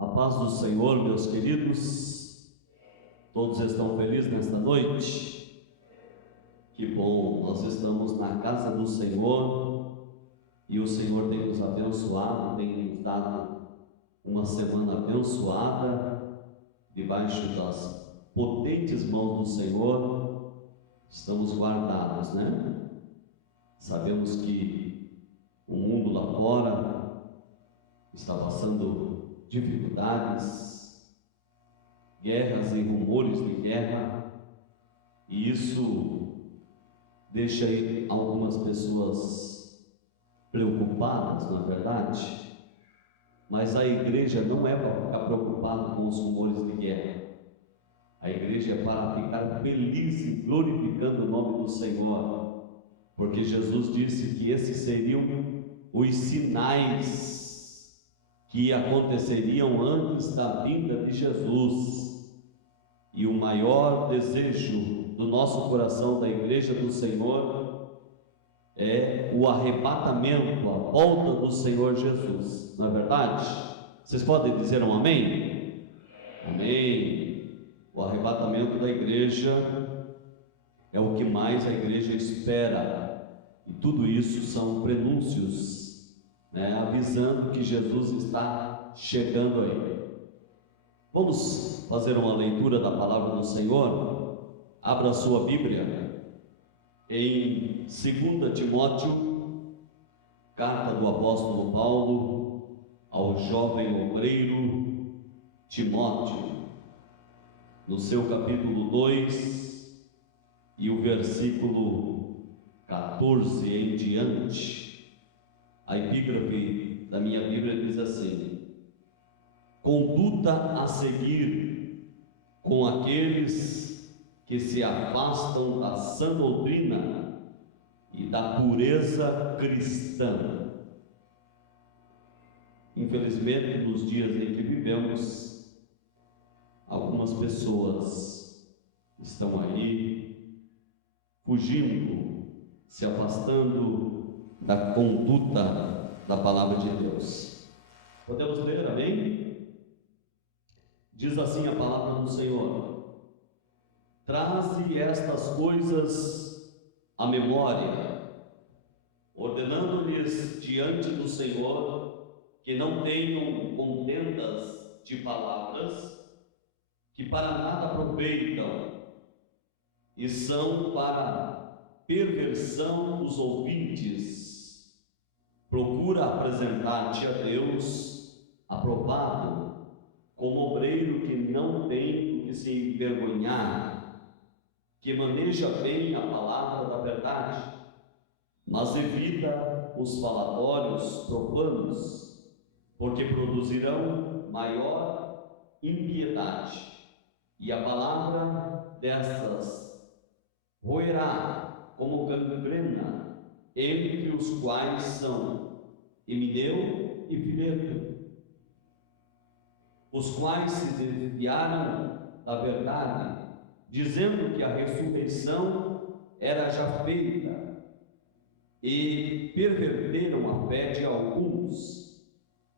A paz do Senhor, meus queridos, todos estão felizes nesta noite? Que bom, nós estamos na casa do Senhor e o Senhor tem nos abençoado, tem nos dado uma semana abençoada, debaixo das potentes mãos do Senhor, estamos guardados, né? Sabemos que o mundo lá fora está passando dificuldades, guerras e rumores de guerra, e isso deixa aí algumas pessoas preocupadas, na verdade, mas a igreja não é para ficar preocupada com os rumores de guerra. A igreja é para ficar feliz e glorificando o nome do Senhor, porque Jesus disse que esses seriam os sinais que aconteceriam antes da vinda de Jesus. E o maior desejo do nosso coração, da igreja do Senhor, é o arrebatamento, a volta do Senhor Jesus, não é verdade? Vocês podem dizer um amém? Amém. O arrebatamento da igreja é o que mais a igreja espera, e tudo isso são prenúncios, avisando que Jesus está chegando aí. Vamos fazer uma leitura da palavra do Senhor. Abra a sua Bíblia em 2 Timóteo, carta do apóstolo Paulo ao jovem obreiro Timóteo, no seu capítulo 2 e o versículo 14 em diante. A epígrafe da minha Bíblia diz assim: conduta a seguir com aqueles que se afastam da sã doutrina e da pureza cristã. Infelizmente, nos dias em que vivemos, algumas pessoas estão aí fugindo, se afastando da conduta da palavra de Deus. Podemos ler, amém? Diz assim a palavra do Senhor: traze estas coisas à memória, ordenando-lhes diante do Senhor que não tenham contendas de palavras, que para nada aproveitam e são para perversão dos ouvintes. Procura apresentar-te a Deus aprovado, como obreiro que não tem que se envergonhar, que maneja bem a palavra da verdade, mas evita os falatórios profanos, porque produzirão maior impiedade, e a palavra dessas roerá como gangrena, entre os quais são Himeneu e Fileto, os quais se desviaram da verdade, dizendo que a ressurreição era já feita, e perverteram a fé de alguns.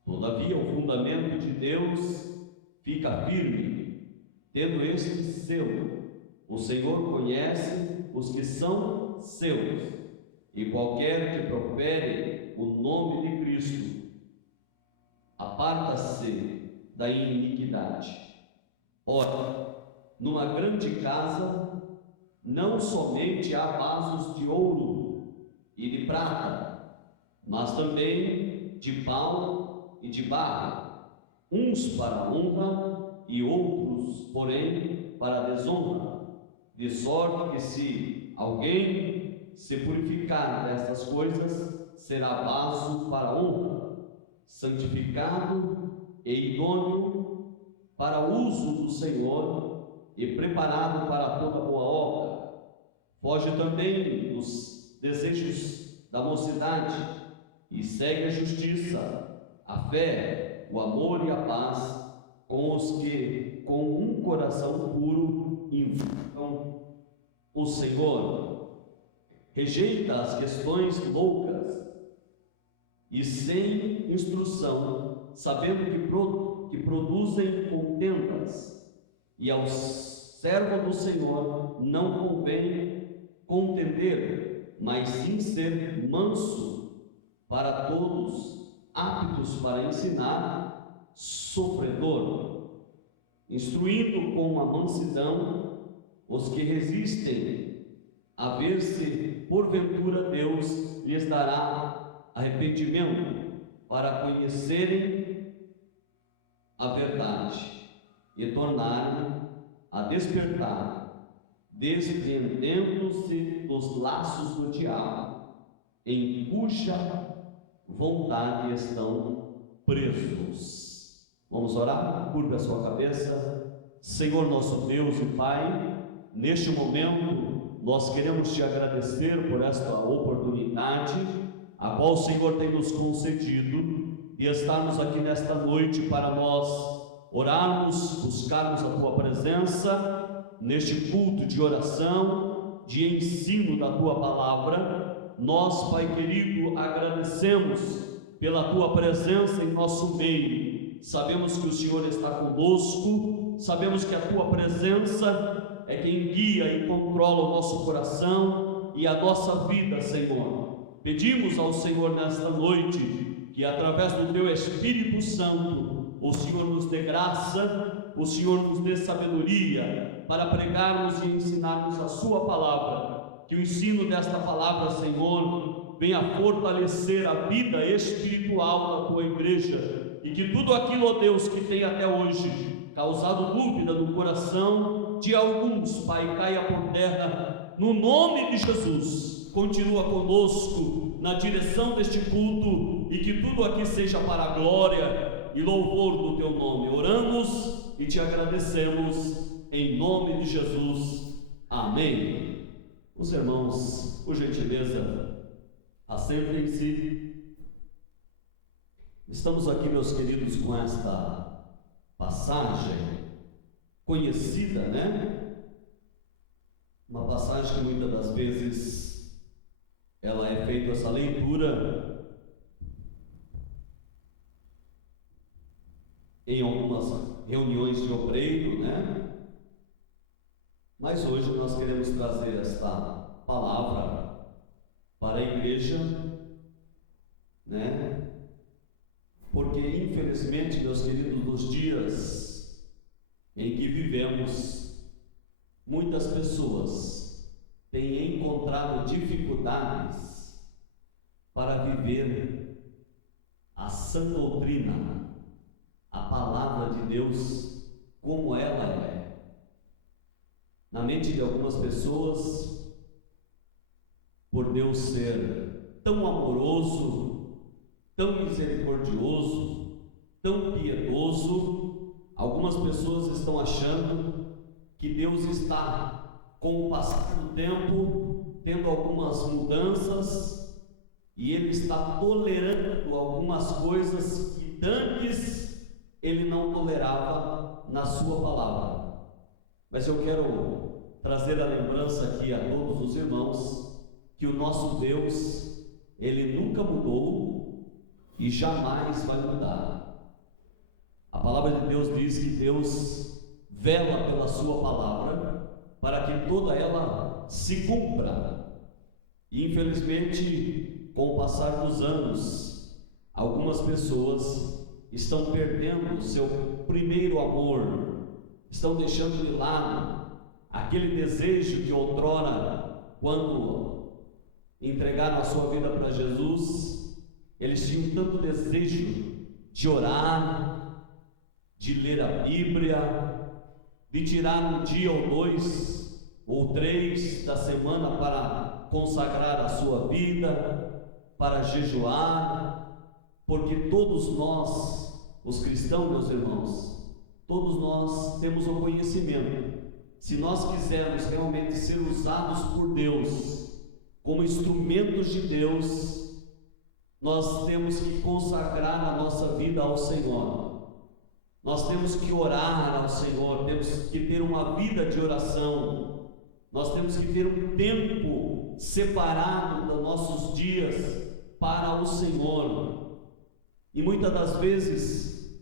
Todavia o fundamento de Deus fica firme, tendo este selo: o Senhor conhece os que são seus, e qualquer que profere o nome de Cristo aparta-se da iniquidade. Ora, numa grande casa não somente há vasos de ouro e de prata, mas também de pau e de barro, uns para honra e outros, porém, para desonra, de sorte que se alguém se purificar destas coisas, será vaso para honra, santificado e idôneo para o uso do Senhor e preparado para toda boa obra. Foge também dos desejos da mocidade e segue a justiça, a fé, o amor e a paz com os que com um coração puro invocam o Senhor. Rejeita as questões loucas e sem instrução, sabendo que produzem contendas, e ao servo do Senhor não convém contender, mas sim ser manso para todos, aptos para ensinar, sofredor, instruindo com a mansidão os que resistem, a ver se porventura Deus lhes dará arrependimento para conhecerem a verdade e tornarem a despertar, desprendendo-se dos laços do diabo, em cuja vontade estão presos. Vamos orar? Curva a sua cabeça. Senhor nosso Deus e Pai, neste momento nós queremos te agradecer por esta oportunidade a qual o Senhor tem nos concedido de estarmos aqui nesta noite para nós orarmos, buscarmos a Tua presença neste culto de oração, de ensino da Tua palavra. Nós, Pai querido, agradecemos pela Tua presença em nosso meio. Sabemos que o Senhor está conosco, sabemos que a Tua presença é quem guia e controla o nosso coração e a nossa vida, Senhor. Pedimos ao Senhor nesta noite que através do Teu Espírito Santo o Senhor nos dê graça, o Senhor nos dê sabedoria para pregarmos e ensinarmos a Sua palavra. Que o ensino desta palavra, Senhor, venha fortalecer a vida espiritual da Tua igreja, e que tudo aquilo, ó Deus, que tem até hoje causado dúvida no coração de alguns, Pai, caia por terra no nome de Jesus. Continua conosco na direção deste culto, e que tudo aqui seja para a glória e louvor do Teu nome. Oramos e Te agradecemos em nome de Jesus. Amém. Os irmãos, por gentileza, assentem-se. Estamos aqui, meus queridos, com esta passagem conhecida, né? Uma passagem que muitas das vezes ela é feita essa leitura em algumas reuniões de obreiro, né? Mas hoje nós queremos trazer esta palavra para a igreja, né? Porque infelizmente, meus queridos, nos dias em que vivemos, muitas pessoas têm encontrado dificuldades para viver a sã doutrina, a palavra de Deus como ela é. Na mente de algumas pessoas, por Deus ser tão amoroso, tão misericordioso, tão piedoso, algumas pessoas estão achando que Deus está, com o passar do tempo, tendo algumas mudanças, e Ele está tolerando algumas coisas que antes Ele não tolerava na Sua palavra. Mas eu quero trazer a lembrança aqui a todos os irmãos que o nosso Deus, Ele nunca mudou e jamais vai mudar. A palavra de Deus diz que Deus vela pela Sua palavra para que toda ela se cumpra. E infelizmente, com o passar dos anos, algumas pessoas estão perdendo o seu primeiro amor, estão deixando de lado aquele desejo que outrora, quando entregaram a sua vida para Jesus, eles tinham tanto desejo de orar, de ler a Bíblia, de tirar um dia ou 2 ou 3 da semana para consagrar a sua vida, para jejuar, porque todos nós, os cristãos, meus irmãos, todos nós temos o conhecimento. Se nós quisermos realmente ser usados por Deus, como instrumentos de Deus, nós temos que consagrar a nossa vida ao Senhor. Nós temos que orar ao Senhor, temos que ter uma vida de oração, nós temos que ter um tempo separado dos nossos dias para o Senhor. E muitas das vezes,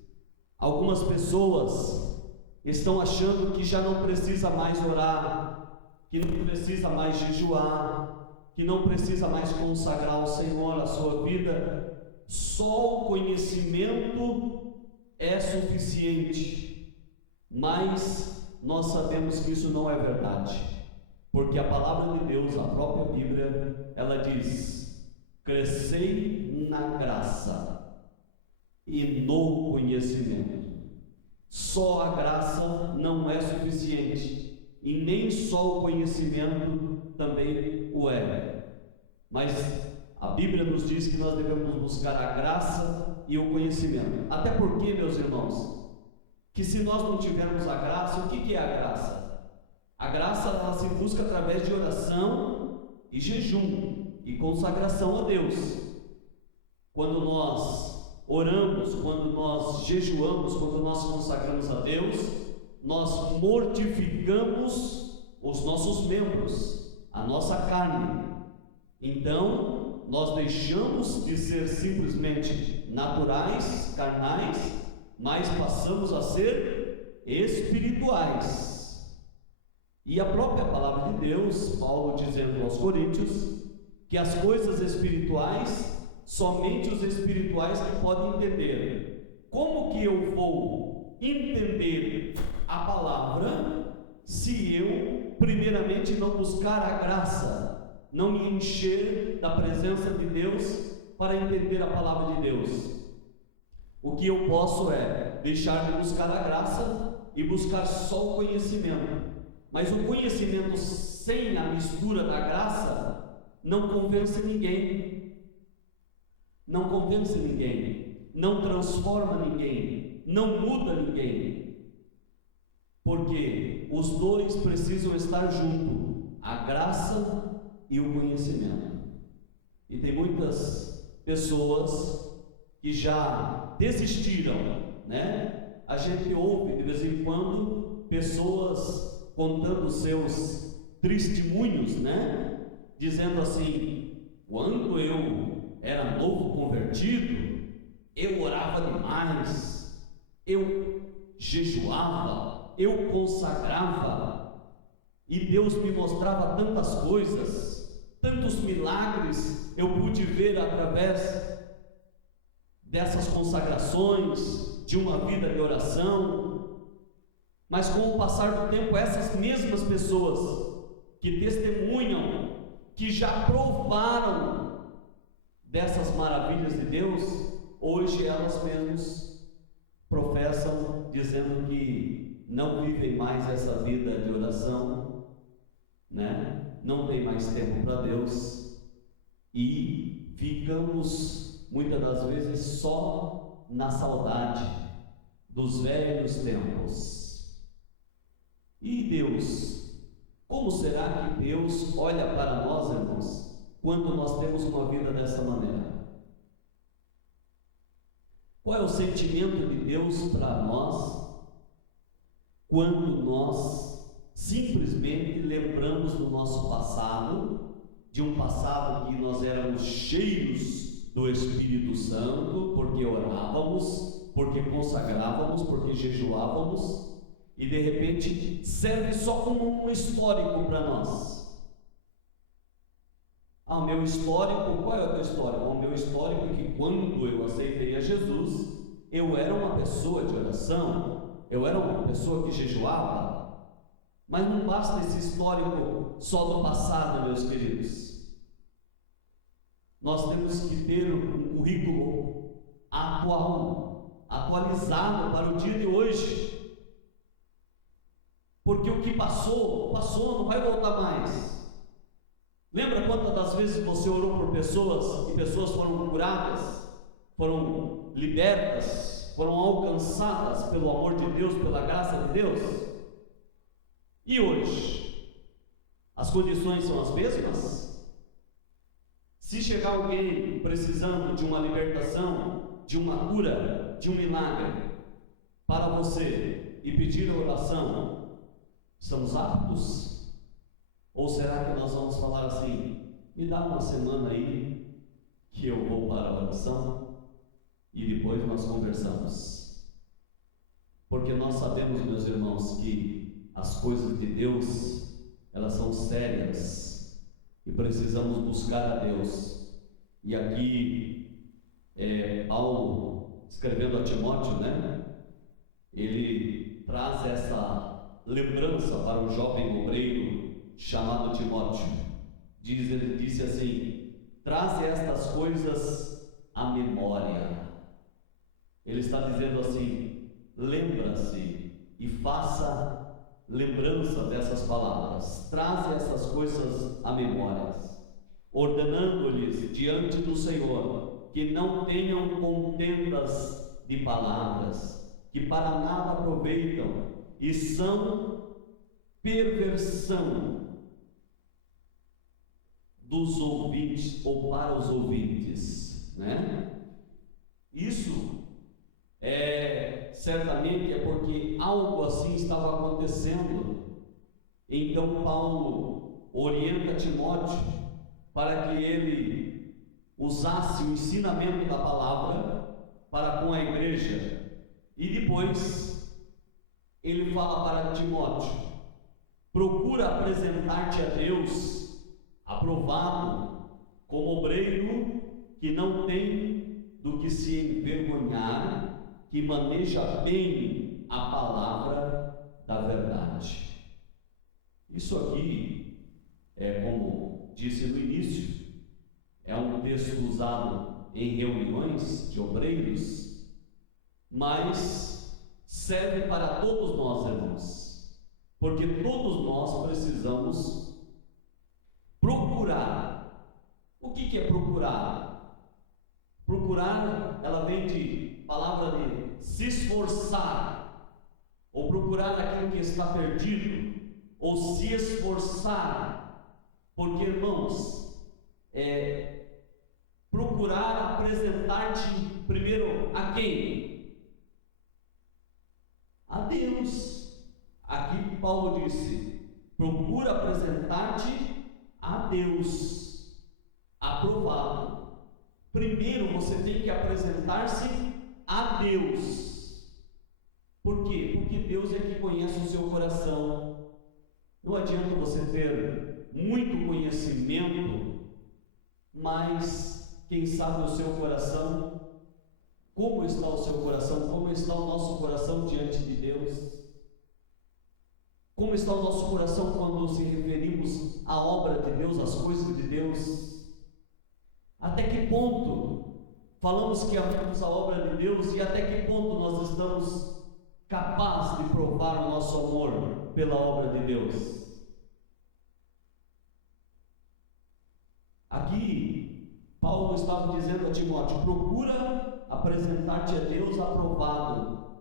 algumas pessoas estão achando que já não precisa mais orar, que não precisa mais jejuar, que não precisa mais consagrar ao Senhor a sua vida. Só o conhecimento é suficiente. Mas nós sabemos que isso não é verdade, porque a palavra de Deus, a própria Bíblia, ela diz: crescei na graça e no conhecimento. Só a graça não é suficiente, e nem só o conhecimento também o é. Mas a Bíblia nos diz que nós devemos buscar a graça e o conhecimento. Até porque, meus irmãos, que se nós não tivermos a graça, o que é a graça? A graça, ela se busca através de oração e jejum e consagração a Deus. Quando nós oramos, quando nós jejuamos, quando nós consagramos a Deus, nós mortificamos os nossos membros, a nossa carne. Então, nós deixamos de ser simplesmente naturais, carnais, mas passamos a ser espirituais. E a própria palavra de Deus, Paulo dizendo aos Coríntios, que as coisas espirituais, somente os espirituais que podem entender. Como que eu vou entender a palavra se eu, primeiramente, não buscar a graça, não me encher da presença de Deus para entender a palavra de Deus? O que eu posso é deixar de buscar a graça e buscar só o conhecimento. Mas o conhecimento sem a mistura da graça não convence ninguém. Não convence ninguém, não transforma ninguém, não muda ninguém. Porque os dois precisam estar juntos, a graça e o conhecimento. E tem muitas pessoas que já desistiram, né? A gente ouve de vez em quando pessoas contando seus testemunhos, né? Dizendo assim: quando eu era novo convertido, eu orava demais, eu jejuava, eu consagrava, e Deus me mostrava tantas coisas, tantos milagres eu pude ver através dessas consagrações, de uma vida de oração. Mas com o passar do tempo, essas mesmas pessoas que testemunham, que já provaram dessas maravilhas de Deus, hoje elas mesmas professam, dizendo que não vivem mais essa vida de oração, né? Não tem mais tempo para Deus, e ficamos muitas das vezes só na saudade dos velhos tempos. E Deus, como será que Deus olha para nós, irmãos, quando nós temos uma vida dessa maneira? Qual é o sentimento de Deus para nós quando nós simplesmente lembramos do nosso passado, de um passado que nós éramos cheios do Espírito Santo, porque orávamos, porque consagrávamos, porque jejuávamos, e de repente serve só como um histórico para nós. O meu histórico, qual é o teu histórico? O meu histórico é que quando eu aceitei a Jesus, eu era uma pessoa de oração, eu era uma pessoa que jejuava. Mas não basta esse histórico só do passado, meus queridos. Nós temos que ter um currículo atual, atualizado para o dia de hoje. Porque o que passou, passou, não vai voltar mais. Lembra quantas das vezes você orou por pessoas e pessoas foram curadas, foram libertas, foram alcançadas pelo amor de Deus, pela graça de Deus? E hoje? As condições são as mesmas? Se chegar alguém precisando de uma libertação, de uma cura, de um milagre para você e pedir a oração, estamos aptos? Ou será que nós vamos falar assim: me dá uma semana aí que eu vou para a oração? e depois nós conversamos. Porque nós sabemos, meus irmãos, que as coisas de Deus, elas são sérias e precisamos buscar a Deus. E aqui, Paulo, escrevendo a Timóteo, né? Ele traz essa lembrança para o jovem obreiro chamado Timóteo. Ele disse assim: traze estas coisas à memória. Ele está dizendo assim: lembra-se e faça lembrança dessas palavras, traze essas coisas à memória, ordenando-lhes diante do Senhor que não tenham contendas de palavras, que para nada aproveitam e são perversão dos ouvintes ou para os ouvintes, né? Isso certamente é porque algo assim estava acontecendo. Então Paulo orienta Timóteo para que ele usasse o ensinamento da palavra para com a igreja. E depois ele fala para Timóteo: procura apresentar-te a Deus aprovado, como obreiro que não tem do que se envergonhar, que maneja bem a palavra da verdade. Isso aqui como disse no início, é um texto usado em reuniões de obreiros, mas serve para todos nós, irmãos, porque todos nós precisamos procurar. O que é procurar? Procurar, ela vem de palavra de se esforçar, ou procurar aquilo que está perdido, ou se esforçar, porque, irmãos, procurar apresentar-te primeiro a quem? A Deus. Aqui Paulo disse: procura apresentar-te a Deus aprovado. Primeiro você tem que apresentar-se a Deus. Por quê? Porque Deus é que conhece o seu coração. Não adianta você ter muito conhecimento, mas quem sabe o seu coração? Como está o seu coração? Como está o nosso coração diante de Deus? Como está o nosso coração quando nos referimos à obra de Deus, às coisas de Deus? Até que ponto falamos que amamos a obra de Deus e até que ponto nós estamos capazes de provar o nosso amor pela obra de Deus? Aqui, Paulo estava dizendo a Timóteo: procura apresentar-te a Deus aprovado.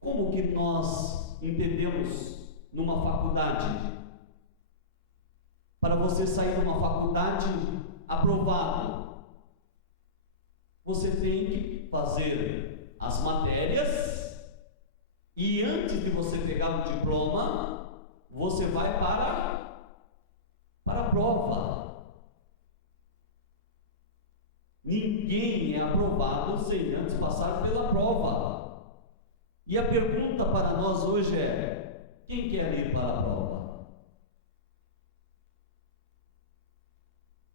Como que nós entendemos numa faculdade? Para você sair numa faculdade aprovado, você tem que fazer as matérias e antes de você pegar o diploma, você vai para a prova. Ninguém é aprovado sem antes passar pela prova. E a pergunta para nós hoje é: quem quer ir para a prova?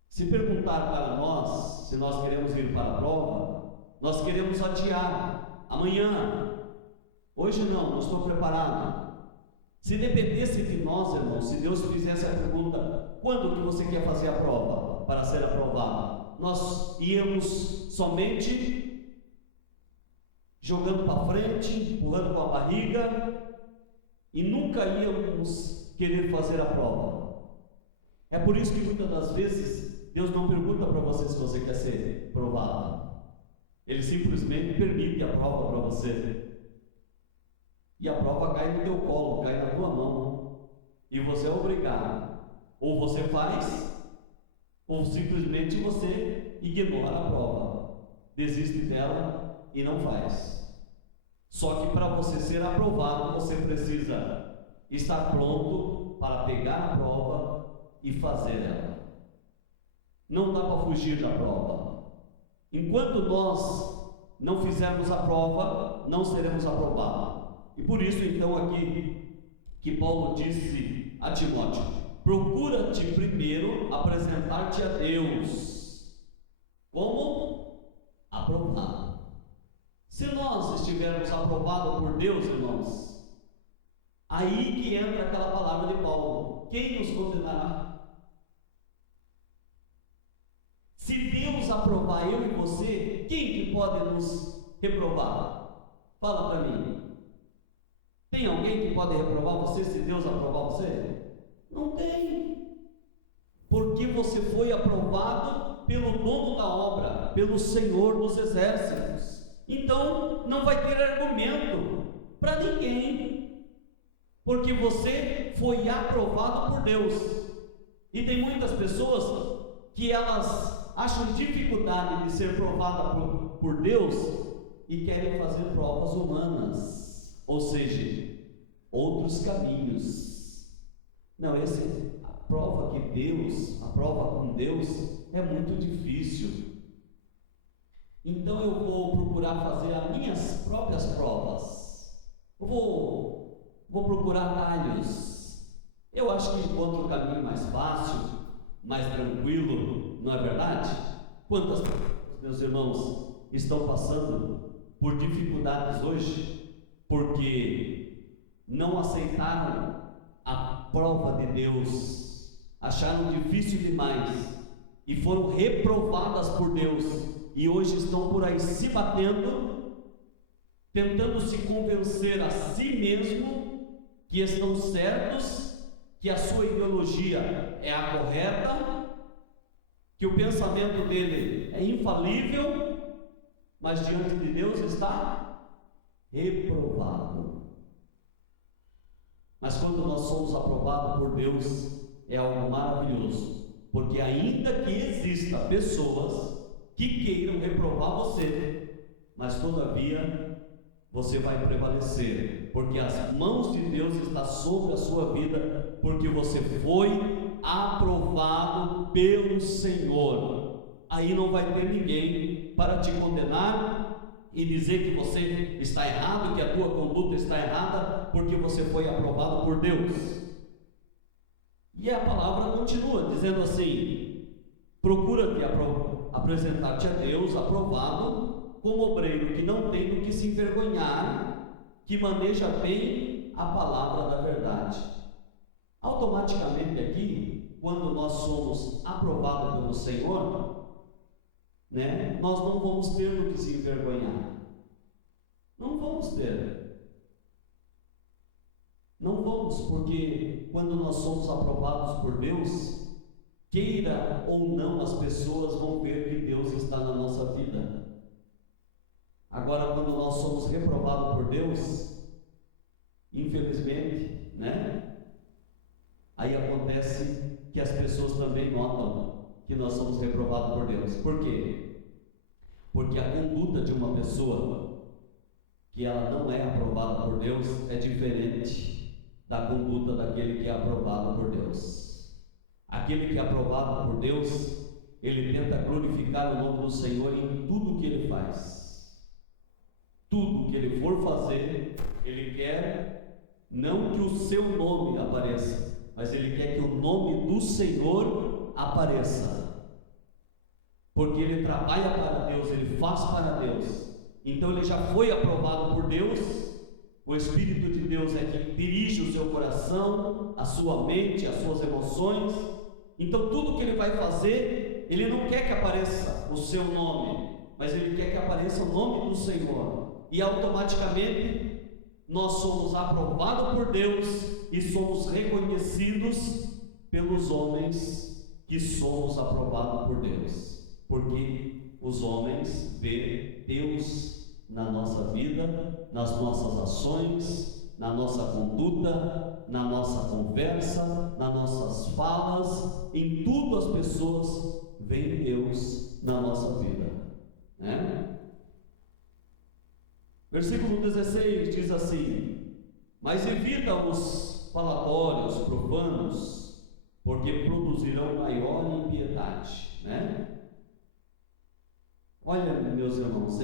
Se perguntar para nós se nós queremos ir para a prova, nós queremos adiar amanhã. Hoje não estou preparado. Se dependesse de nós, irmãos, se Deus fizesse a pergunta: quando que você quer fazer a prova para ser aprovado? Nós íamos somente jogando para frente, empurrando com a barriga e nunca íamos querer fazer a prova. É por isso que muitas das vezes Deus não pergunta para você se você quer ser provado. Ele simplesmente permite a prova para você. E a prova cai no teu colo, cai na tua mão. E você é obrigado. Ou você faz, ou simplesmente você ignora a prova, desiste dela e não faz. Só que para você ser aprovado, você precisa estar pronto para pegar a prova e fazer ela. Não dá para fugir da prova. Enquanto nós não fizermos a prova, não seremos aprovados. E por isso, então, aqui que Paulo disse a Timóteo: procura-te primeiro apresentar-te a Deus como aprovado. Se nós estivermos aprovados por Deus, irmãos, aí que entra aquela palavra de Paulo: quem nos condenará? Se Deus aprovar eu e você, quem que pode nos reprovar? Fala para mim. Tem alguém que pode reprovar você se Deus aprovar você? Não tem. Porque você foi aprovado pelo dono da obra, pelo Senhor dos exércitos. Então não vai ter argumento para ninguém, porque você foi aprovado por Deus. E tem muitas pessoas que elas acham dificuldade de ser provada por Deus e querem fazer provas humanas, ou seja, outros caminhos. Não, a prova com Deus é muito difícil. Então eu vou procurar fazer as minhas próprias provas. Eu vou procurar atalhos. Eu acho que encontro o caminho mais fácil, mais tranquilo, não é verdade? Quantas meus irmãos estão passando por dificuldades hoje porque não aceitaram a prova de Deus, acharam difícil demais e foram reprovadas por Deus, e hoje estão por aí se batendo, tentando se convencer a si mesmo que estão certos, que a sua ideologia é a correta, que o pensamento dele é infalível, mas diante de Deus está reprovado. Mas quando nós somos aprovados por Deus, é algo maravilhoso, porque ainda que exista pessoas que queiram reprovar você, mas todavia você vai prevalecer, porque as mãos de Deus estão sobre a sua vida, porque você foi aprovado pelo Senhor. Aí não vai ter ninguém para te condenar e dizer que você está errado, que a tua conduta está errada, porque você foi aprovado por Deus. E a palavra continua dizendo assim: procura-te apresentar-te a Deus aprovado, como obreiro que não tem do que se envergonhar, que maneja bem a palavra da verdade. Automaticamente aqui, quando nós somos aprovados pelo Senhor, nós não vamos ter do que se envergonhar. Não vamos ter. Não vamos, porque quando nós somos aprovados por Deus, queira ou não, as pessoas vão ver que Deus está na nossa vida. Agora, quando nós somos reprovados por Deus, infelizmente, aí acontece que as pessoas também notam que nós somos reprovados por Deus. Por quê? Porque a conduta de uma pessoa que ela não é aprovada por Deus é diferente da conduta daquele que é aprovado por Deus. Aquele que é aprovado por Deus, ele tenta glorificar o nome do Senhor em tudo que ele faz. Tudo que ele for fazer, ele quer não que o seu nome apareça, mas ele quer que o nome do Senhor apareça, porque ele trabalha para Deus, ele faz para Deus. Então ele já foi aprovado por Deus. O Espírito de Deus é quem dirige o seu coração, a sua mente, as suas emoções. Então tudo que ele vai fazer, ele não quer que apareça o seu nome, mas ele quer que apareça o nome do Senhor. E automaticamente nós somos aprovados por Deus e somos reconhecidos pelos homens que somos aprovados por Deus, porque os homens veem Deus na nossa vida, nas nossas ações, na nossa conduta, na nossa conversa, nas nossas falas, em tudo as pessoas veem Deus na nossa vida, Versículo 16 diz assim: mas evita os falatórios profanos, porque produzirão maior impiedade, Olha, meus irmãos,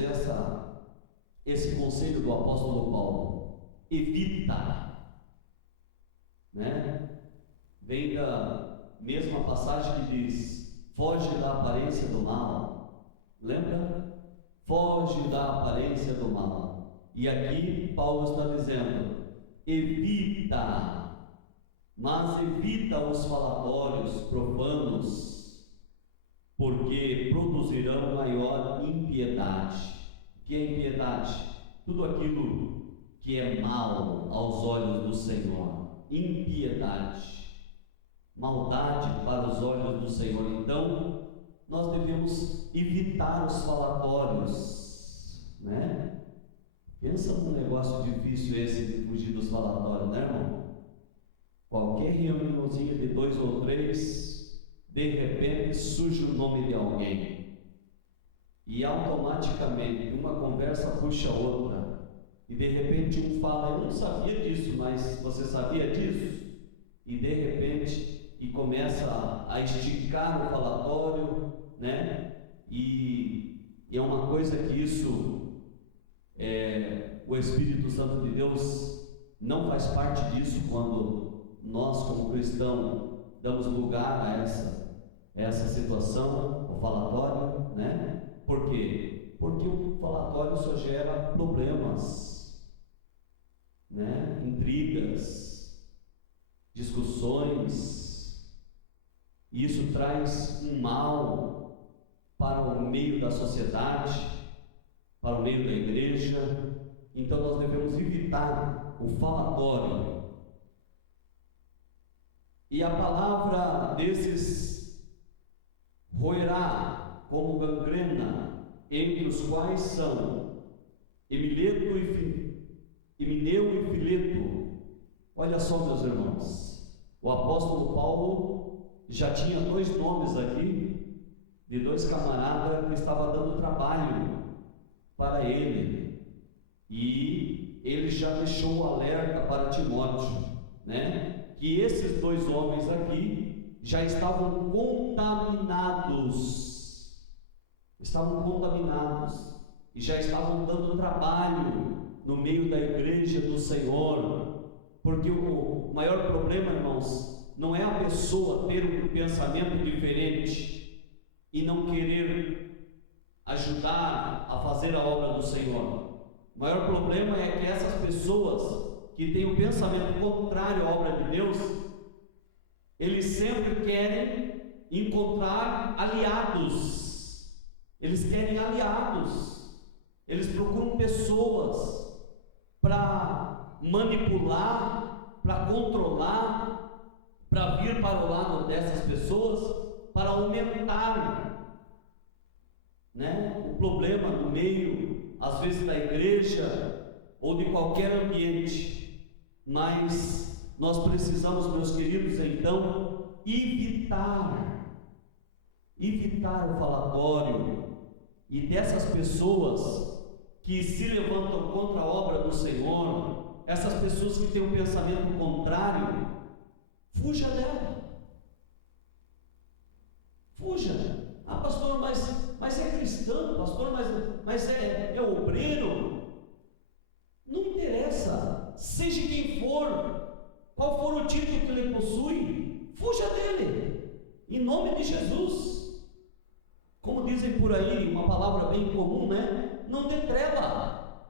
esse conselho do apóstolo Paulo, evita, né? Vem da mesma passagem que diz: foge da aparência do mal. Lembra? Foge da aparência do mal. E aqui Paulo está dizendo: evita, mas evita os falatórios profanos, porque produzirão maior impiedade. O que é impiedade? Tudo aquilo que é mal aos olhos do Senhor. Impiedade, maldade para os olhos do Senhor. Então, nós devemos evitar os falatórios, né? Pensa num negócio difícil esse de fugir dos falatórios, né, irmão? Qualquer reuniãozinha de 2 ou 3, de repente surge o nome de alguém, e automaticamente uma conversa puxa a outra, e de repente um fala: eu não sabia disso, mas você sabia disso? E de repente, e começa a esticar o falatório, né? E é uma coisa que isso, o Espírito Santo de Deus não faz parte disso quando nós, como cristãos, damos lugar a essa situação, o falatório, né? Por quê? Porque o falatório só gera problemas, né? Intrigas, discussões, e isso traz um mal para o meio da sociedade, para o meio da igreja. Então nós devemos evitar o falatório. E a palavra desses roerá como gangrena, entre os quais são Emineu e Fileto. Olha só, meus irmãos, o apóstolo Paulo já tinha 2 nomes aqui, de 2 camaradas que estavam dando trabalho para ele, e ele já deixou o alerta para Timóteo, né? Que esses 2 homens aqui já estavam contaminados, e já estavam dando trabalho no meio da igreja do Senhor, porque o maior problema, irmãos, não é a pessoa ter um pensamento diferente e não querer ajudar a fazer a obra do Senhor. O maior problema é que essas pessoas que têm um pensamento contrário à obra de Deus, eles sempre querem encontrar aliados. Eles querem aliados. Eles procuram pessoas para manipular, para controlar, para vir para o lado dessas pessoas, para aumentar, né, o problema no meio, às vezes da igreja ou de qualquer ambiente. Mas nós precisamos, meus queridos, então, evitar o falatório, e dessas pessoas que se levantam contra a obra do Senhor, essas pessoas que têm um pensamento contrário, fuja dela. Fuja. Ah, pastor, mas é cristão, pastor, mas é obreiro. Não interessa, seja quem for, qual for o título que ele possui, fuja dele, em nome de Jesus. Como dizem por aí, uma palavra bem comum, né? Não dê trela.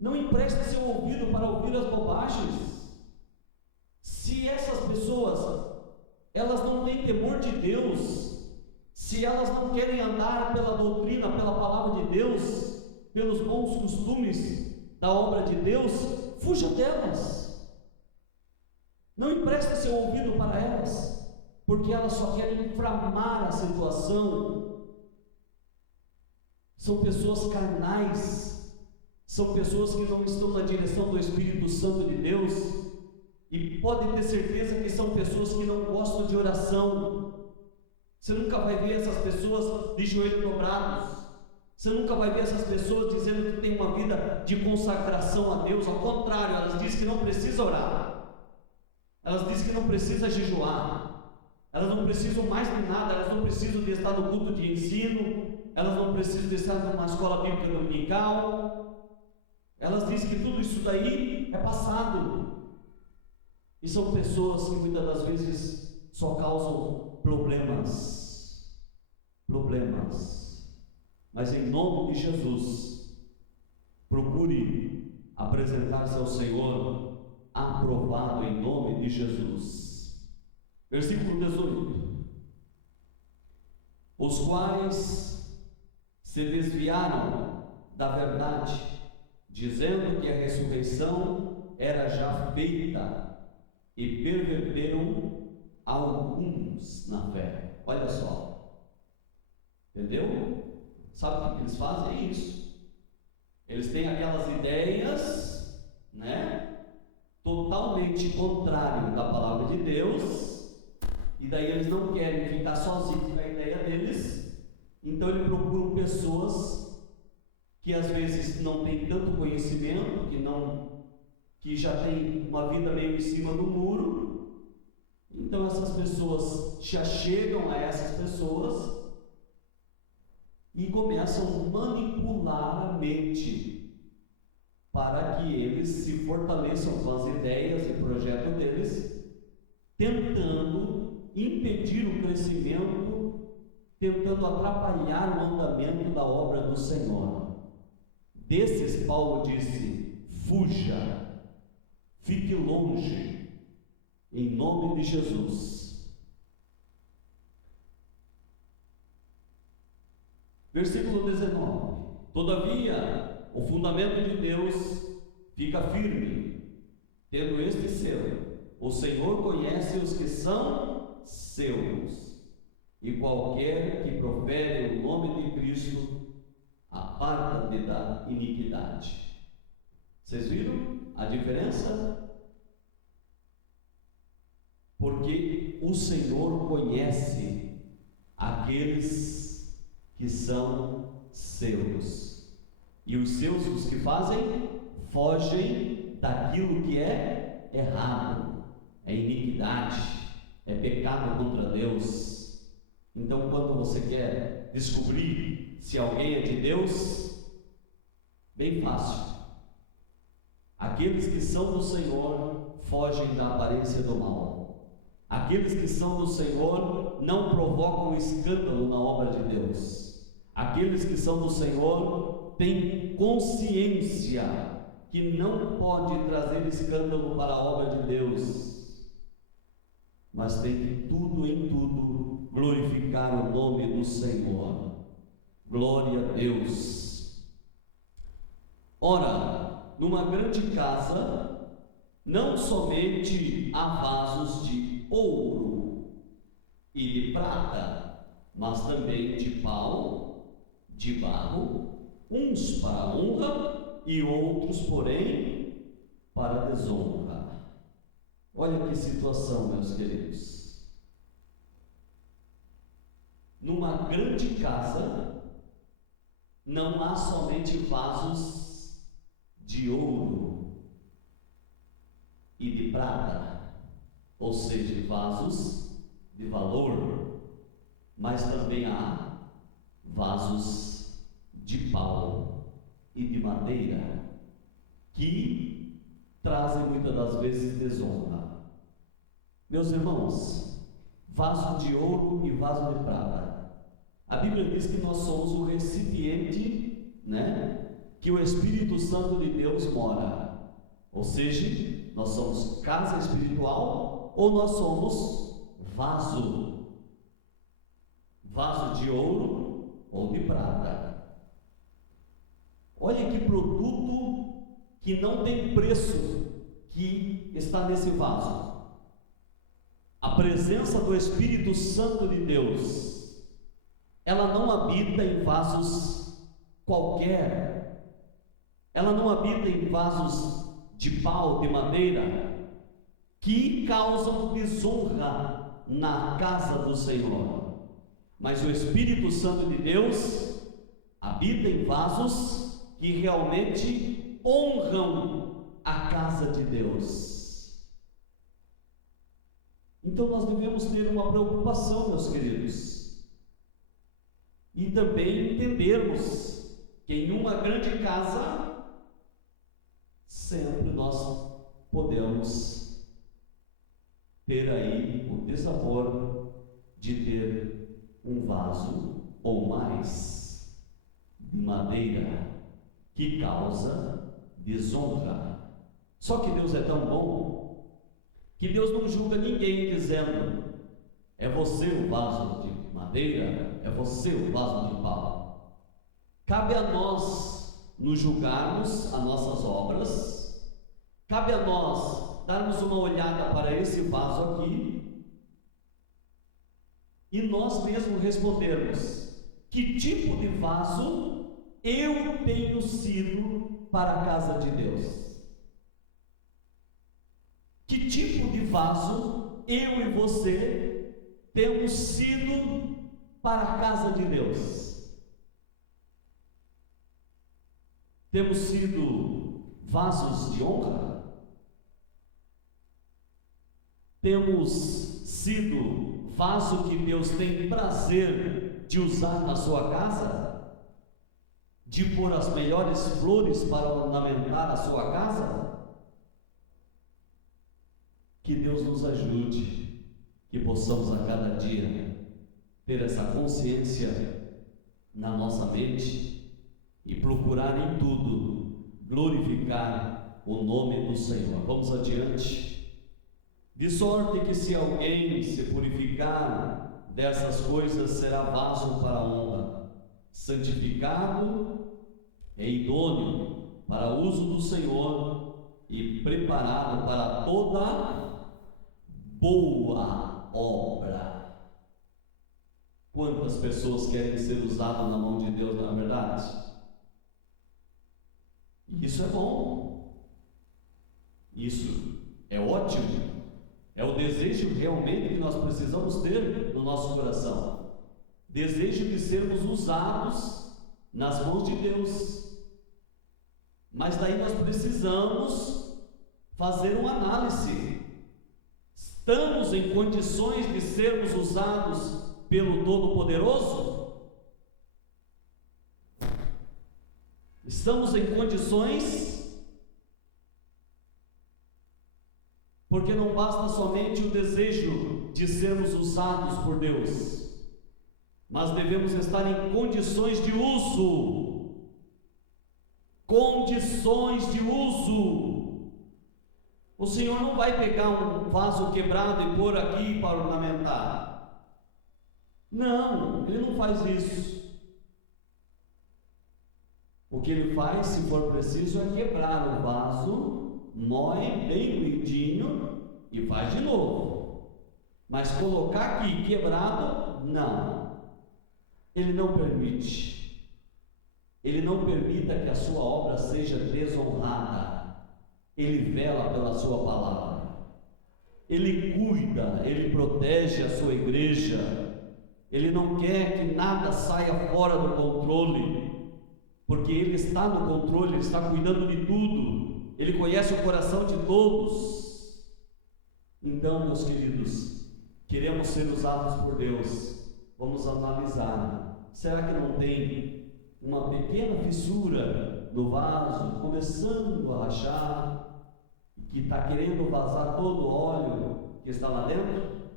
Não empreste seu ouvido para ouvir as bobagens. Se essas pessoas, elas não têm temor de Deus, se elas não querem andar pela doutrina, pela palavra de Deus, pelos bons costumes da obra de Deus, fuja delas. Não empreste seu ouvido para elas, porque elas só querem inflamar a situação. São pessoas carnais, são pessoas que não estão na direção do Espírito Santo de Deus, e podem ter certeza que são pessoas que não gostam de oração. Você nunca vai ver essas pessoas de joelhos dobrados. Você nunca vai ver essas pessoas dizendo que tem uma vida de consagração a Deus. Ao contrário, elas dizem que não precisa orar, elas dizem que não precisa jejuar, elas não precisam mais de nada, elas não precisam de estar no culto de ensino, elas não precisam de estar numa escola bíblica dominical. Elas dizem que tudo isso daí é passado. E são pessoas que muitas das vezes só causam problemas. Mas em nome de Jesus, procure apresentar-se ao Senhor aprovado em nome de Jesus. Versículo 18: os quais se desviaram da verdade, dizendo que a ressurreição era já feita, e perverteram alguns na fé. Olha só, entendeu? Sabe o que eles fazem? É isso. Eles têm aquelas ideias, né, totalmente contrário da palavra de Deus, e daí eles não querem ficar sozinhos com a ideia deles, então eles procuram pessoas que às vezes não têm tanto conhecimento, que já tem uma vida meio em cima do muro. Então essas pessoas se achegam a essas pessoas e começam a manipular a mente para que eles se fortaleçam com as ideias e projetos deles, tentando impedir o crescimento, tentando atrapalhar o andamento da obra do Senhor. Desses Paulo disse: fuja, fique longe, em nome de Jesus. Versículo 19: todavia, o fundamento de Deus fica firme, tendo este selo: o Senhor conhece os que são seus, e qualquer que profere o nome de Cristo, aparta-te da iniquidade. Vocês viram a diferença? Porque o Senhor conhece aqueles que são seus, e os seus, os que fazem, fogem daquilo que é errado, é iniquidade, é pecado contra Deus. Então, quando você quer descobrir se alguém é de Deus, bem fácil. Aqueles que são do Senhor fogem da aparência do mal. Aqueles que são do Senhor não provocam escândalo na obra de Deus. Aqueles que são do Senhor têm consciência que não pode trazer escândalo para a obra de Deus, mas tem que tudo em tudo glorificar o nome do Senhor. Glória a Deus. Ora, numa grande casa, não somente há vasos de ouro e de prata, mas também de pau, de barro, uns para honra e outros, porém, para desonra. Olha que situação, meus queridos. Numa grande casa, não há somente vasos de ouro e de prata, ou seja, vasos de valor, mas também há vasos de pau e de madeira, que trazem muitas das vezes desonra. Meus irmãos, vaso de ouro e vaso de prata, a Bíblia diz que nós somos o recipiente, né, que o Espírito Santo de Deus mora. Ou seja, nós somos casa espiritual ou nós somos vaso de ouro ou de prata. Olha que produto que não tem preço que está nesse vaso. A presença do Espírito Santo de Deus, ela não habita em vasos qualquer, ela não habita em vasos de pau, de madeira, que causam desonra na casa do Senhor. Mas o Espírito Santo de Deus habita em vasos que realmente honram a casa de Deus. Então nós devemos ter uma preocupação, meus queridos, e também entendermos que em uma grande casa sempre nós podemos ter aí o desaforo de ter um vaso ou mais de madeira que causa desonra. Só que Deus é tão bom que Deus não julga ninguém dizendo: é você o vaso de madeira, é você o vaso de pau. Cabe a nós nos julgarmos as nossas obras, cabe a nós darmos uma olhada para esse vaso aqui e nós mesmos respondermos: que tipo de vaso eu tenho sido para a casa de Deus? Que tipo de vaso eu e você temos sido para a casa de Deus? Temos sido vasos de honra? Temos sido vaso que Deus tem prazer de usar na sua casa? De pôr as melhores flores para ornamentar a sua casa? Que Deus nos ajude, que possamos a cada dia ter essa consciência na nossa mente e procurar em tudo glorificar o nome do Senhor. Vamos adiante. De sorte que se alguém se purificar dessas coisas, será vaso para a honra, santificado e idôneo para uso do Senhor e preparado para toda boa obra. Quantas pessoas querem ser usadas na mão de Deus, não é verdade? Isso é bom, isso é ótimo, é o desejo realmente que nós precisamos ter no nosso coração, desejo de sermos usados nas mãos de Deus. Mas daí nós precisamos fazer uma análise. Estamos em condições de sermos usados pelo Todo-Poderoso? Estamos em condições? Porque não basta somente o desejo de sermos usados por Deus, mas devemos estar em condições de uso. Condições de uso. O Senhor não vai pegar um vaso quebrado e pôr aqui para ornamentar. Não, Ele não faz isso. O que Ele faz, se for preciso, é quebrar o vaso, moe bem miudinho e faz de novo. Mas colocar aqui quebrado, não. Ele não permite. Ele não permita que a sua obra seja desonrada. Ele vela pela sua palavra, Ele cuida, Ele protege a sua igreja, Ele não quer que nada saia fora do controle, porque Ele está no controle, Ele está cuidando de tudo, Ele conhece o coração de todos. Então, meus queridos, queremos ser usados por Deus, vamos analisar, será que não tem uma pequena fissura no vaso, começando a rachar, que está querendo vazar todo o óleo que está lá dentro?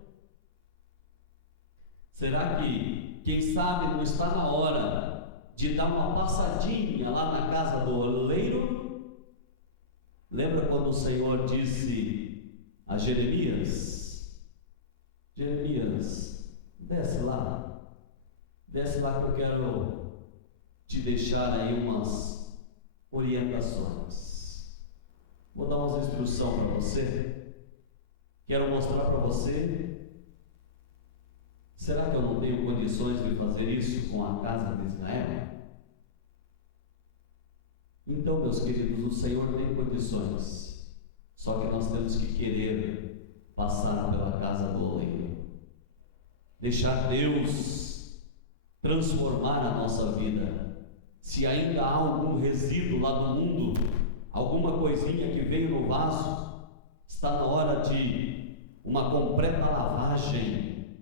Será que, quem sabe, não está na hora de dar uma passadinha lá na casa do oleiro? Lembra quando o Senhor disse a Jeremias: Jeremias, desce lá que eu quero te deixar aí umas orientações. Vou dar umas instruções para você. Quero mostrar para você. Será que eu não tenho condições de fazer isso com a casa de Israel? Então, meus queridos, o Senhor tem condições. Só que nós temos que querer passar pela casa do oleiro. Deixar Deus transformar a nossa vida. Se ainda há algum resíduo lá do mundo, alguma coisinha que veio no vaso, está na hora de uma completa lavagem,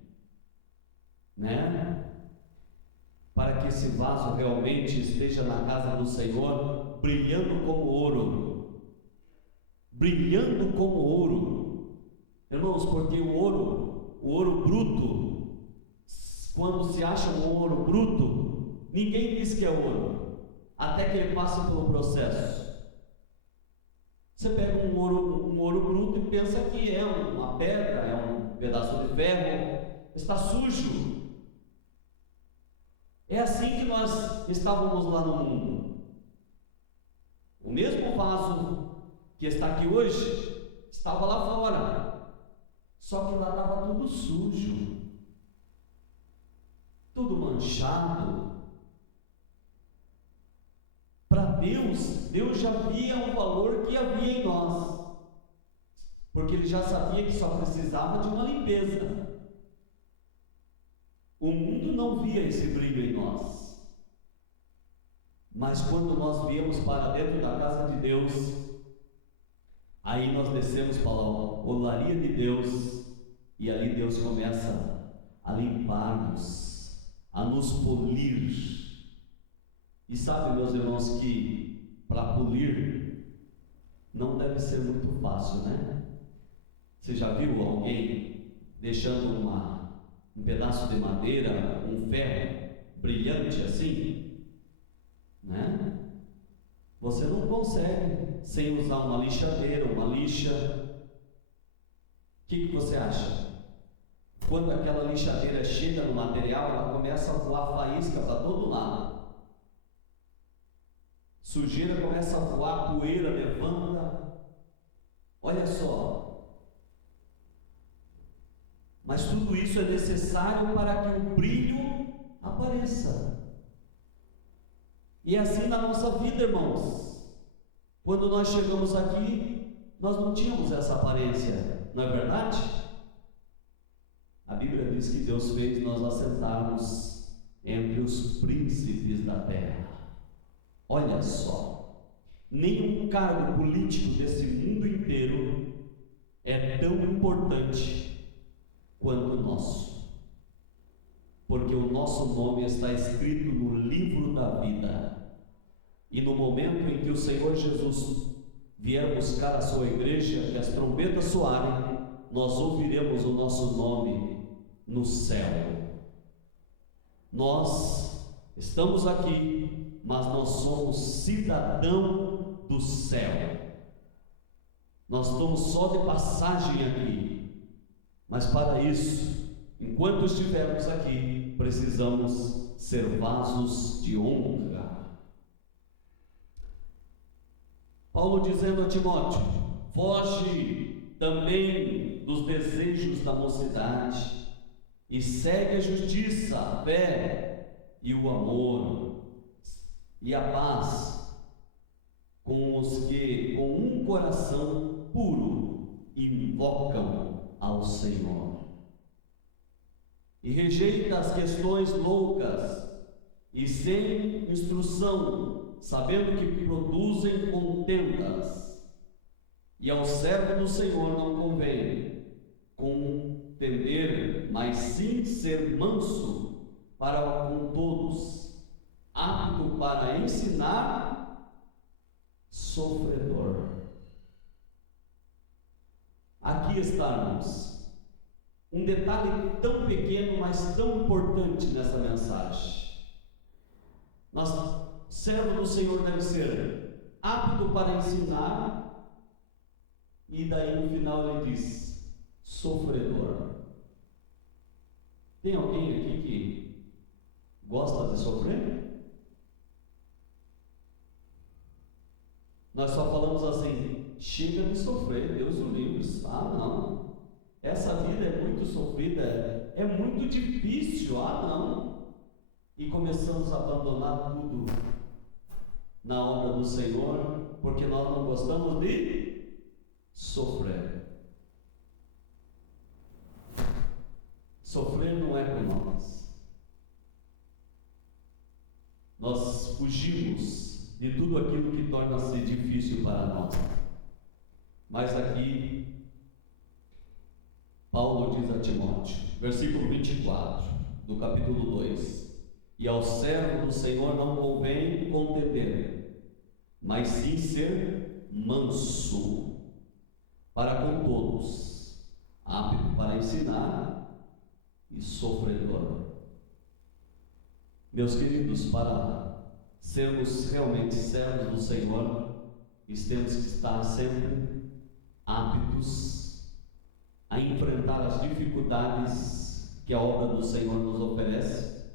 né? Para que esse vaso realmente esteja na casa do Senhor, brilhando como ouro. Brilhando como ouro. Irmãos, porque o ouro bruto, quando se acha um ouro bruto, ninguém diz que é ouro, até que ele passa pelo processo. Você pega um ouro bruto e pensa que é uma pedra, é um pedaço de ferro, está sujo. É assim que nós estávamos lá no mundo. O mesmo vaso que está aqui hoje estava lá fora, só que lá estava tudo sujo, tudo manchado. Para Deus já via o valor que havia em nós, porque Ele já sabia que só precisava de uma limpeza. O mundo não via esse brilho em nós, mas quando nós viemos para dentro da casa de Deus, aí nós descemos para a olaria de Deus, e ali Deus começa a limpar-nos, a nos polir. E sabe, meus irmãos, que para polir não deve ser muito fácil, né? Você já viu alguém deixando um pedaço de madeira, um ferro brilhante assim, né? Você não consegue sem usar uma lixadeira, uma lixa. O que você acha? Quando aquela lixadeira chega no material, ela começa a voar faísca para todo lado. Sujeira começa a voar, poeira levanta. Olha só. Mas tudo isso é necessário para que o brilho apareça. E é assim na nossa vida, irmãos. Quando nós chegamos aqui, nós não tínhamos essa aparência, não é verdade? A Bíblia diz que Deus fez nós assentarmos entre os príncipes da terra. Olha só, nenhum cargo político desse mundo inteiro é tão importante quanto o nosso, porque o nosso nome está escrito no livro da vida, e no momento em que o Senhor Jesus vier buscar a sua igreja, que as trombetas soarem, nós ouviremos o nosso nome no céu. Nós estamos aqui, mas nós somos cidadão do céu. Nós estamos só de passagem aqui, mas para isso, enquanto estivermos aqui, precisamos ser vasos de honra. Paulo dizendo a Timóteo: foge também dos desejos da mocidade e segue a justiça, a fé e o amor e a paz com os que com um coração puro invocam ao Senhor. E rejeita as questões loucas e sem instrução, sabendo que produzem contendas. E ao servo do Senhor não convém contender, mas sim ser manso para com todos, apto para ensinar, sofredor. Aqui estamos. Um detalhe tão pequeno, mas tão importante nessa mensagem. Servo do Senhor deve ser apto para ensinar, e daí no final ele diz: sofredor. Tem alguém aqui que gosta de sofrer? Nós só falamos assim: chega de sofrer, Deus o livre. Ah, não, essa vida é muito sofrida, é muito difícil. Ah, não. E começamos a abandonar tudo na obra do Senhor, porque nós não gostamos de sofrer. Sofrer não é com nós. Nós fugimos de tudo aquilo que torna-se difícil para nós. Mas aqui Paulo diz a Timóteo, versículo 24 do capítulo 2: E ao servo do Senhor não convém contender, mas sim ser manso para com todos, apto para ensinar e sofredor. Meus queridos, para sermos realmente servos do Senhor, temos que estar sempre aptos a enfrentar as dificuldades que a obra do Senhor nos oferece,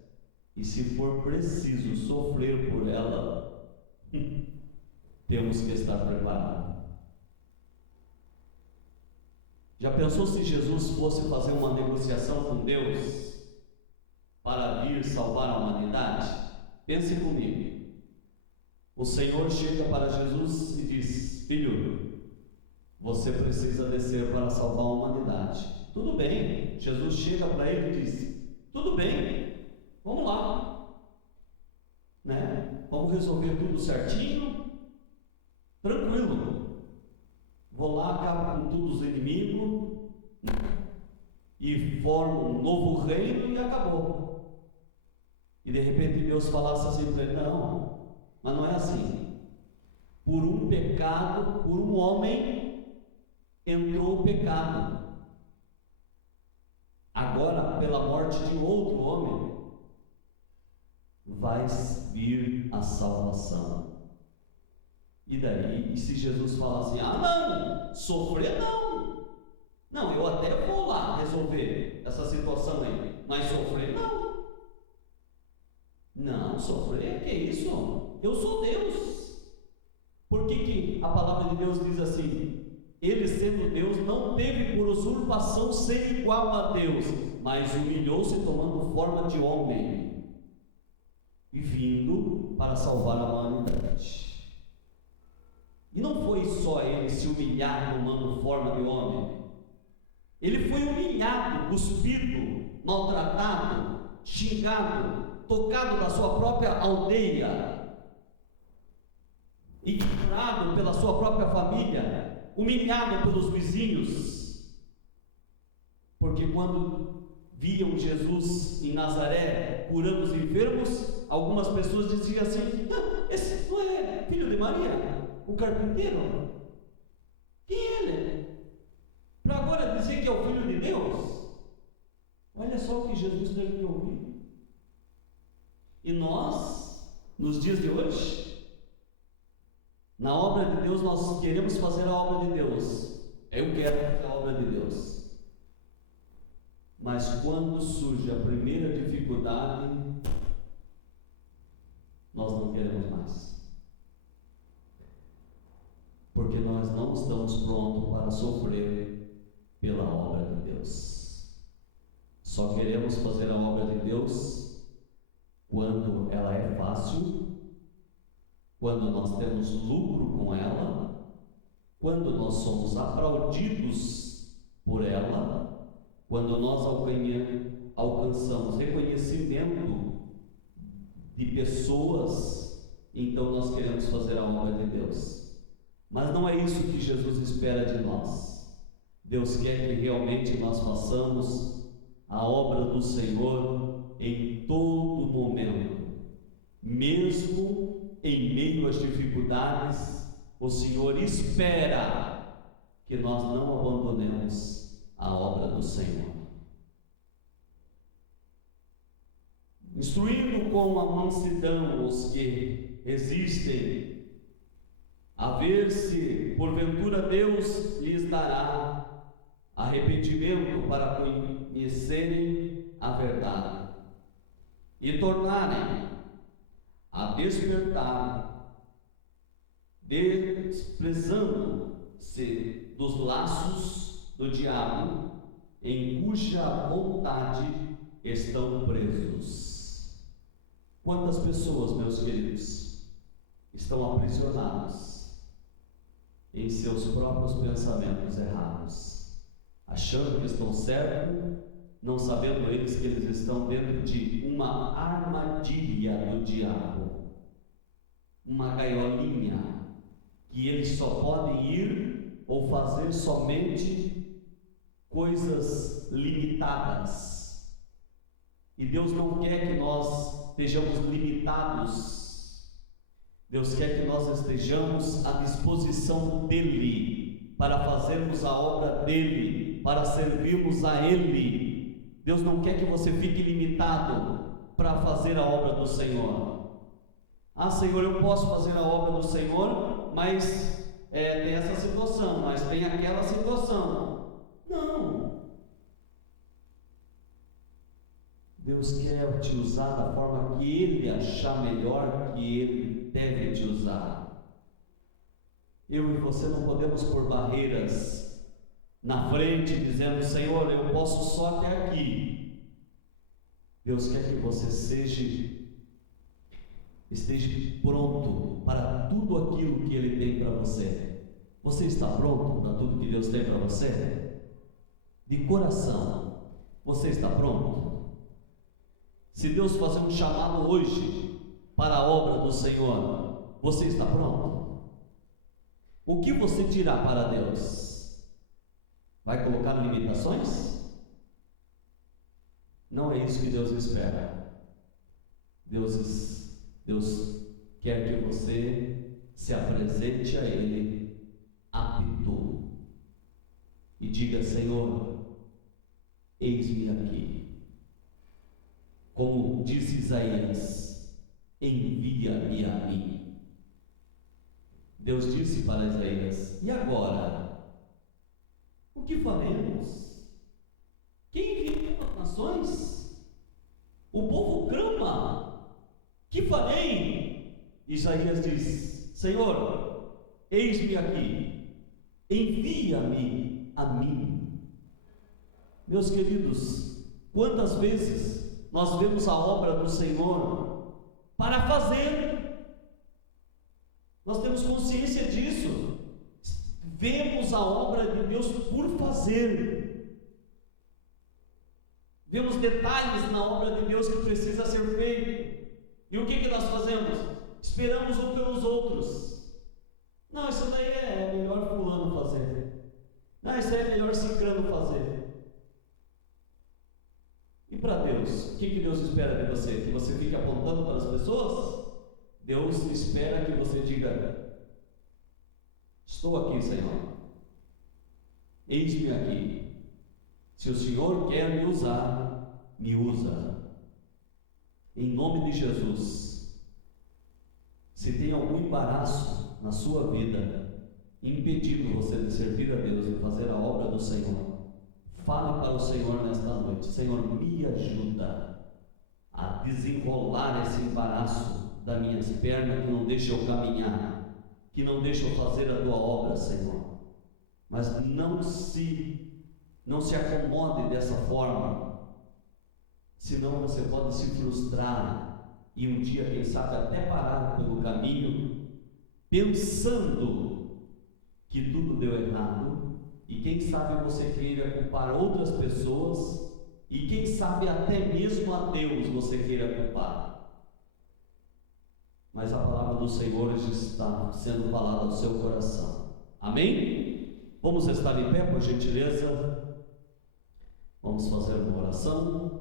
e se for preciso sofrer por ela, temos que estar preparados. Já pensou se Jesus fosse fazer uma negociação com Deus para vir salvar a humanidade? Pense comigo. O Senhor chega para Jesus e diz: filho, você precisa descer para salvar a humanidade. Tudo bem. Jesus chega para ele e diz: tudo bem, vamos lá, né? Vamos resolver tudo certinho, tranquilo. Vou lá, acabo com todos os inimigos e formo um novo reino e acabou. E de repente Deus falasse assim para ele: não, mas não é assim. Por um pecado, por um homem entrou o pecado. Agora, pela morte de outro homem, vai vir a salvação. E daí, e se Jesus falar assim: ah, não, sofrer não. Não, eu até vou lá resolver essa situação aí, mas sofrer não. Não, sofrer, que isso? Eu sou Deus. Por que a palavra de Deus diz assim? Ele, sendo Deus, não teve por usurpação ser igual a Deus, mas humilhou-se tomando forma de homem e vindo para salvar a humanidade. E não foi só ele se humilhar tomando forma de homem. Ele foi humilhado, cuspido, maltratado, xingado, tocado da sua própria aldeia, ignorado pela sua própria família, humilhado pelos vizinhos, porque quando viam Jesus em Nazaré curando os enfermos, algumas pessoas diziam assim: ah, esse não é filho de Maria, o carpinteiro? Quem é ele? Para agora dizer que é o filho de Deus? Olha só o que Jesus teve que ouvir. E nós, nos dias de hoje, na obra de Deus, nós queremos fazer a obra de Deus. Eu quero fazer a obra de Deus. Mas quando surge a primeira dificuldade, nós não queremos mais. Porque nós não estamos prontos para sofrer pela obra de Deus. Só queremos fazer a obra de Deus quando ela é fácil, quando nós temos lucro com ela, quando nós somos aplaudidos por ela, quando nós alcançamos reconhecimento de pessoas, então nós queremos fazer a obra de Deus. Mas não é isso que Jesus espera de nós. Deus quer que realmente nós façamos a obra do Senhor em todo momento, mesmo em meio às dificuldades. O Senhor espera que nós não abandonemos a obra do Senhor. Instruindo com a mansidão os que resistem, a ver se porventura Deus lhes dará arrependimento para conhecerem a verdade e tornarem a despertar, desprezando-se dos laços do diabo, em cuja vontade estão presos. Quantas pessoas, meus queridos, estão aprisionadas em seus próprios pensamentos errados, achando que estão certos, não sabendo eles que eles estão dentro de uma armadilha do diabo, uma gaiolinha, que eles só podem ir ou fazer somente coisas limitadas. E Deus não quer que nós estejamos limitados. Deus quer que nós estejamos à disposição dEle, para fazermos a obra dEle, para servirmos a Ele. Deus não quer que você fique limitado para fazer a obra do Senhor. Ah, Senhor, eu posso fazer a obra do Senhor, mas tem essa situação, mas tem aquela situação. Não. Deus quer te usar da forma que Ele achar melhor, que Ele deve te usar. Eu e você não podemos pôr barreiras na frente, dizendo: Senhor, eu posso só até aqui. Deus quer que você esteja pronto para tudo aquilo que Ele tem para você. Você está pronto para tudo que Deus tem para você? De coração, você está pronto? Se Deus fazer um chamado hoje para a obra do Senhor, você está pronto? O que você dirá para Deus? Vai colocar limitações? Não é isso que Deus espera. Deus quer que você se apresente a Ele apto e diga: Senhor, eis-me aqui. Como disse Isaías: envia-me a mim. Deus disse para Isaías: e agora? O que faremos? Quem envia as nações? O povo clama: que farei? Isaías diz: Senhor, eis-me aqui, envia-me a mim. Meus queridos, quantas vezes nós vemos a obra do Senhor para fazer? Nós temos consciência disso. Vemos a obra de Deus por fazer. Vemos detalhes na obra de Deus que precisa ser feito. E o que nós fazemos? Esperamos um pelos outros. Não, isso daí é melhor fulano fazer. Não, isso aí é melhor ciclano fazer. E para Deus, o que Deus espera de você? Que você fique apontando para as pessoas? Deus espera que você diga: estou aqui, Senhor, eis-me aqui. Se o Senhor quer me usar, me usa. Em nome de Jesus. Se tem algum embaraço na sua vida impedindo você de servir a Deus e fazer a obra do Senhor, fale para o Senhor nesta noite: Senhor, me ajuda a desenrolar esse embaraço das minhas pernas, que não deixa eu caminhar, que não deixa eu fazer a tua obra, Senhor. Mas não se acomode dessa forma, senão você pode se frustrar e um dia, quem sabe, até parar pelo caminho, pensando que tudo deu errado, e quem sabe você queira culpar outras pessoas, e quem sabe até mesmo a Deus você queira culpar. Mas a palavra do Senhor já está sendo falada ao seu coração. Amém? Vamos estar em pé, por gentileza. Vamos fazer uma oração.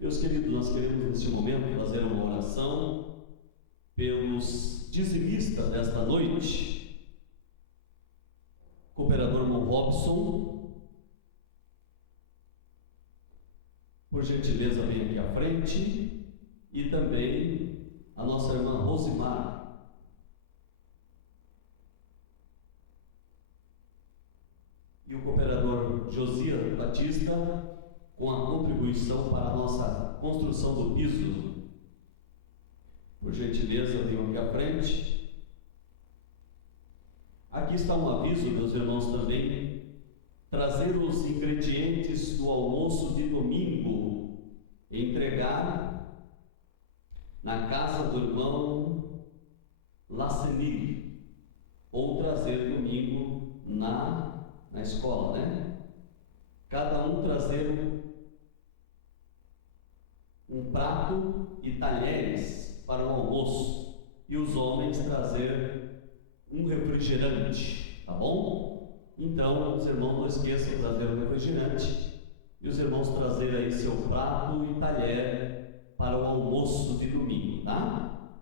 Meus queridos, nós queremos neste momento fazer uma oração pelos dizimistas desta noite. Cooperador Mon Robson, por gentileza, vem aqui à frente. E também a nossa irmã Rosimar. E o cooperador Josias Batista, com a contribuição para a nossa construção do piso. Por gentileza, venham aqui à frente. Aqui está um aviso, meus irmãos, também: trazer os ingredientes do almoço de domingo, entregar na casa do irmão Lacenir, ou trazer domingo na escola, né? cada um trazer um prato e talheres para o almoço, e os homens trazer um refrigerante, tá bom? Então, os irmãos não esqueçam de trazer o refrigerante, e os irmãos trazer aí seu prato e talher para o almoço de domingo, tá?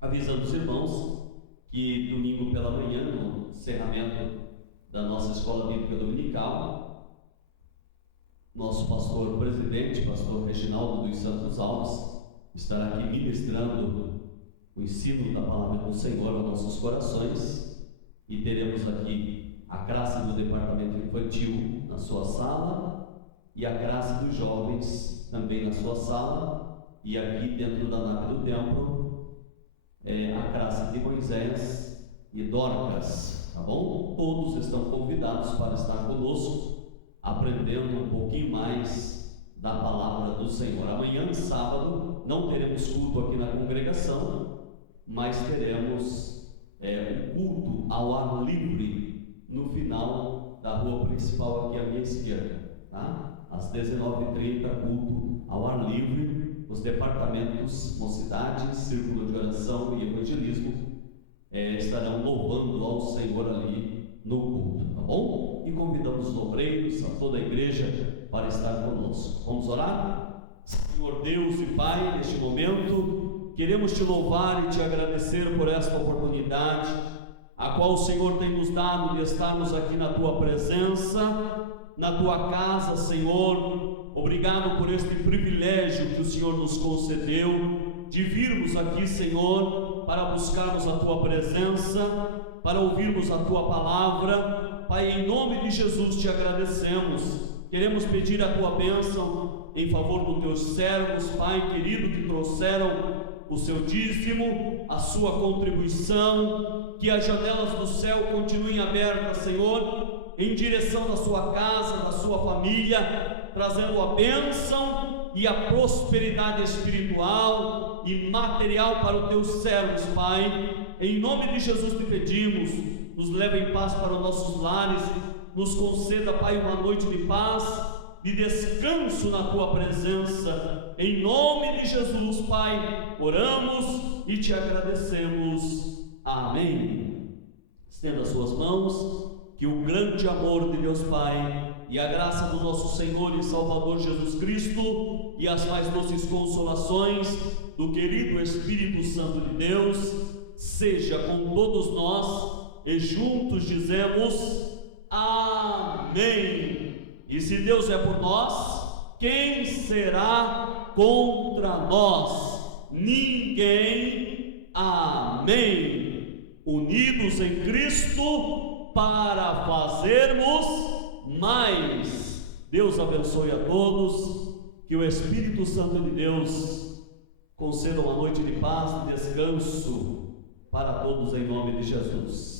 Avisando os irmãos que domingo pela manhã, no encerramento da nossa escola bíblica dominical, nosso pastor presidente, pastor Reginaldo dos Santos Alves, estará aqui ministrando o ensino da palavra do Senhor aos nossos corações, e teremos aqui a classe do departamento infantil na sua sala e a classe dos jovens também na sua sala, e aqui dentro da nave do templo a classe de Moisés e Dorcas, tá bom? Todos estão convidados para estar conosco, aprendendo um pouquinho mais da palavra do Senhor. Amanhã, sábado, não teremos culto aqui na congregação, mas teremos um culto ao ar livre no final da rua principal aqui à minha esquerda, tá? Às 19h30, culto ao ar livre. Os departamentos Mocidade, Círculo de Oração e Evangelismo estarão louvando ao Senhor ali no culto, tá bom? E convidamos os obreiros, a toda a igreja, para estar conosco. Vamos orar? Senhor Deus e Pai, neste momento queremos te louvar e te agradecer por esta oportunidade a qual o Senhor tem nos dado de estarmos aqui na tua presença, na tua casa, Senhor. Obrigado por este privilégio que o Senhor nos concedeu de virmos aqui, Senhor, para buscarmos a tua presença, para ouvirmos a tua palavra. Pai, em nome de Jesus te agradecemos. Queremos pedir a tua bênção em favor dos teus servos, Pai querido, que trouxeram o seu dízimo, a sua contribuição, que as janelas do céu continuem abertas, Senhor, em direção da sua casa, da sua família, trazendo a bênção e a prosperidade espiritual e material para os teus servos, Pai. Em nome de Jesus te pedimos, nos leva em paz para os nossos lares, nos conceda, Pai, uma noite de paz, de descanso na tua presença. Em nome de Jesus, Pai, oramos e te agradecemos. Amém. Estenda as suas mãos, que o grande amor de Deus Pai e a graça do nosso Senhor e Salvador Jesus Cristo e as mais doces consolações do querido Espírito Santo de Deus seja com todos nós, e juntos dizemos amém. E se Deus é por nós, quem será contra nós? Ninguém. Amém. Unidos em Cristo para fazermos mais. Deus abençoe a todos, que o Espírito Santo de Deus conceda uma noite de paz e descanso para todos em nome de Jesus.